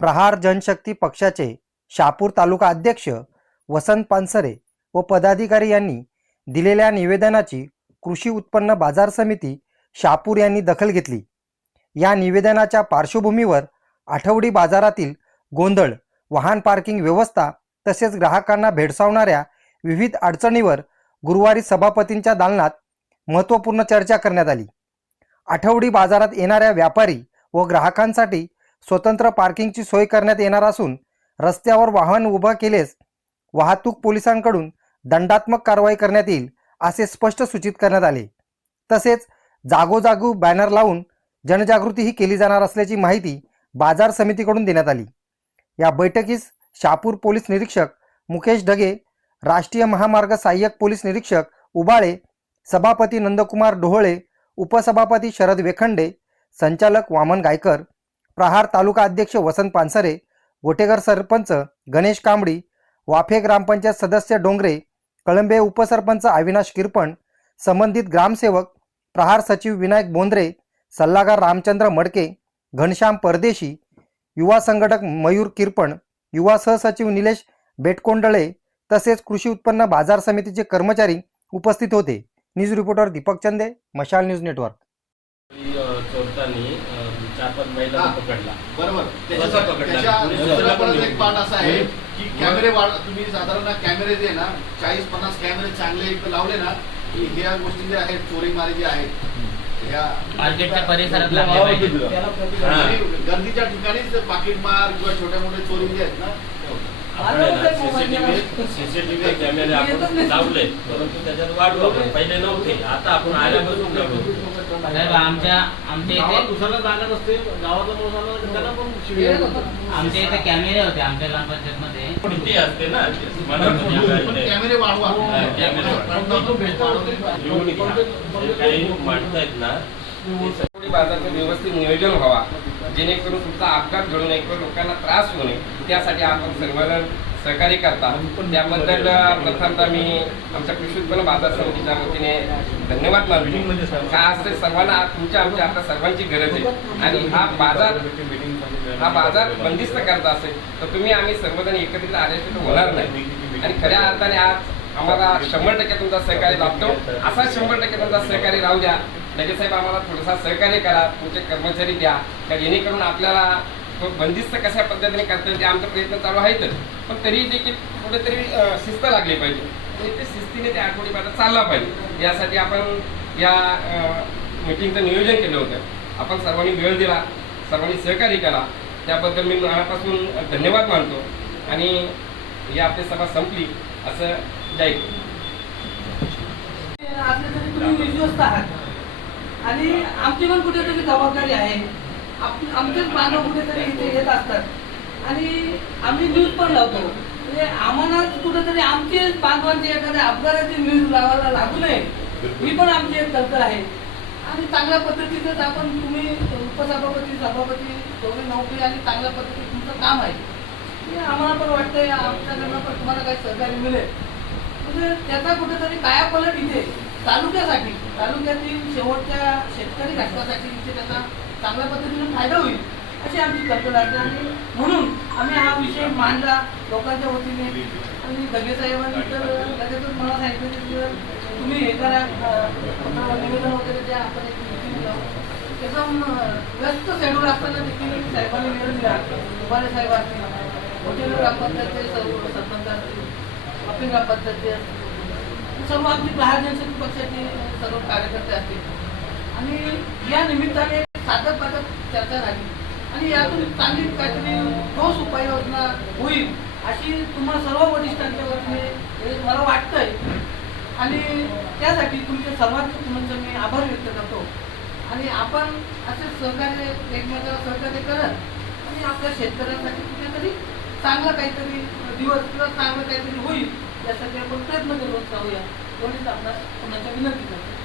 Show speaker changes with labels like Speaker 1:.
Speaker 1: प्रहार जनशक्ती पक्षाचे शापूर तालुका अध्यक्ष वसंत पानसरे व पदाधिकारी यांनी दिलेल्या निवेदनाची कृषी उत्पन्न बाजार समिती शापूर यांनी दखल घेतली. या निवेदनाच्या पार्श्वभूमीवर आठवडी बाजारातील गोंधळ वाहन पार्किंग व्यवस्था तसेच ग्राहकांना भेडसावणाऱ्या विविध अडचणीवर गुरुवारी सभापतींच्या दालनात महत्त्वपूर्ण चर्चा करण्यात आली. आठवडी बाजारात येणाऱ्या व्यापारी व ग्राहकांसाठी स्वतंत्र पार्किंगची सोय करण्यात येणार असून रस्त्यावर वाहन उभं केलेस वाहतूक पोलिसांकडून दंडात्मक कारवाई करण्यात येईल असे स्पष्ट सूचित करण्यात आले. तसेच जागोजागो बॅनर लावून जनजागृतीही केली जाणार असल्याची माहिती बाजार समितीकडून देण्यात आली. या बैठकीस शापूर पोलीस निरीक्षक मुकेश ढगे राष्ट्रीय महामार्ग सहाय्यक पोलीस निरीक्षक उबाळे सभापती नंदकुमार डोहळे उपसभापती शरद वेखंडे संचालक वामन गायकर प्रहार तालुका अध्यक्ष वसंत पानसरे गोटेकर सरपंच गणेश कांबडी वाफे ग्रामपंचायत सदस्य डोंगरे कळंबे उपसरपंच अविनाश किरपण संबंधित ग्रामसेवक प्रहार सचिव विनायक बोंद्रे सल्लागार रामचंद्र मडके घनश्याम परदेशी युवा संघटक मयूर किरपण युवा सहसचिव निलेश बेटकोंडळे तसेच कृषी उत्पन्न बाजार समितीचे कर्मचारी उपस्थित होते. न्यूज रिपोर्टर दीपक चंदे मशाल न्यूज नेटवर्क.
Speaker 2: चोरतानी चार पाच महिला. पकडला
Speaker 3: बरोबर
Speaker 2: कसा पकडला?
Speaker 3: एक पार्ट असा आहे. की कॅमेरे वाढ तुम्ही साधारण कॅमेरे जे ना चाळीस पन्नास कॅमेरे चांगले लावले ना की ह्या गोष्टी ज्या आहेत चोरी मारी ज्या आहेत
Speaker 4: मार्केटच्या परिसरात
Speaker 2: हा.
Speaker 3: गर्दीच्या ठिकाणीच पाकिट मार किंवा छोट्या मोठ्या चोरी जे आहेत ना
Speaker 2: सीसीटीव्ही सीसीटीव्ही कॅमेरे आपण लावले परंतु त्याच्यात वाढू आपण पहिले नव्हते. आता आपण आल्यापासून लावलो.
Speaker 4: साहेब आमच्या आमच्या इथे
Speaker 5: दुसऱ्याला गावातला त्याला पण शिवी
Speaker 4: आमच्या इथे कॅमेरे होते आमच्या ग्रामपंचायत मध्ये
Speaker 2: किती असते ना?
Speaker 3: कॅमेरे वाढवा.
Speaker 2: हा, कॅमेरे वाढवा. काही मांडतायत ना
Speaker 6: बाजाराचं व्यवस्थित नियोजन व्हावा. जेणेकरून तुमचा अपघात घडू नये किंवा लोकांना त्रास होऊ नये त्यासाठी आपण सर्वजण सहकार्य करता. त्याबद्दल प्रथमतः मी आमच्या कृषी उत्पन्न बाजार समितीच्या वतीने धन्यवाद मानतो. का असते सर्वांना तुमच्या आमच्या आता सर्वांची गरज आहे. आणि हा बाजार हा बाजार बंदिस्त करता असेल तर तुम्ही आम्ही सर्वजण एकत्रित आल्याशिवाय तर होणार नाही. आणि खऱ्या अर्थाने आज आम्हाला शंभर टक्के तुमचा सहकार्य लाभतो. असा शंभर टक्के तुमचा सहकार्य राहू द्या. लगेच साहेब आम्हाला थोडासा सहकार्य करा तुमचे कर्मचारी द्या. का जेणेकरून आपल्याला तो बंदिस्त कशा पद्धतीने करता येईल ते आमचा प्रयत्न चालू आहेतच पण तरी देखील कुठेतरी शिस्त लागली पाहिजे. आणि ते शिस्तीने त्या आठवडी बाजार चालला पाहिजे. यासाठी आपण या मिटिंगचं नियोजन केलं होतं. आपण सर्वांनी वेळ दिला सर्वांनी सहकार्य केला. त्याबद्दल मी मनापासून धन्यवाद मानतो. आणि ही आपली सभा संपली. असं जाईल
Speaker 7: असले तरी तुम्ही विश्वस्त आहात आणि आमची पण कुठेतरी जबाबदारी आहे. आप- आमचेच मानव कुठेतरी इथे येत असतात. आणि आम्ही न्यूज पण लावतो. म्हणजे आम्हाला कुठेतरी आमचे बांधवांची एखाद्या अपघाताची न्यूज लावायला लागू नये. ही पण आमची एक कर्तव्य आहे. आणि चांगल्या पद्धतीचंच आपण तुम्ही उपसभापती सभापती दोघे नोकरी आणि चांगल्या पद्धतीने तुमचं काम आहे. हे आम्हाला पण वाटतंय आमच्याकडनं पण तुम्हाला काही सहकार्य मिळेल. म्हणजे त्याचा कुठेतरी कायापलट इथे. तालुक्यासाठी तालुक्यातील शेवटच्या शेतकरी घटकासाठी त्याचा चांगल्या पद्धतीने फायदा होईल अशी आमची कल्पना आहे. आणि म्हणून आम्ही हा विषय मांडला लोकांच्या वतीने. आणि दगे साहेबांनी तर लगेचच मला सांगितलं की तुम्ही हे करा निवेदन वगैरे द्या आपण एक meeting लावू. एकदम व्यस्त शेड्यूल असताना देखील साहेबांनी निवेदन दिला. उभारे साहेब असतील हॉटेल ग्रामपंचायतचे सर्व सरपंच असतील अपील ग्रामपंचायतचे असतील सर्व आमची प्रहार जनशक्ती पक्षाचे सर्व कार्यकर्ते असतील. आणि या निमित्ताने साधक बाधक चर्चा झाली. आणि यातून चांगली काहीतरी ठोस उपाययोजना होईल अशी तुम्हा सर्व वरिष्ठांच्या वतीने हे मला वाटतंय. आणि त्यासाठी तुमच्या सर्वांचे तुमचं मी आभार व्यक्त करतो. आणि आपण असे सहकार्य एकमेकाला सहकार्य करत आणि आपल्या शेतकऱ्यांसाठी कुठेतरी चांगलं काहीतरी दिवस किंवा चांगलं काहीतरी होईल. यासाठी आपण प्रयत्न करून राहूया एवढीच आपणास कोणाच्या विनंती करतो.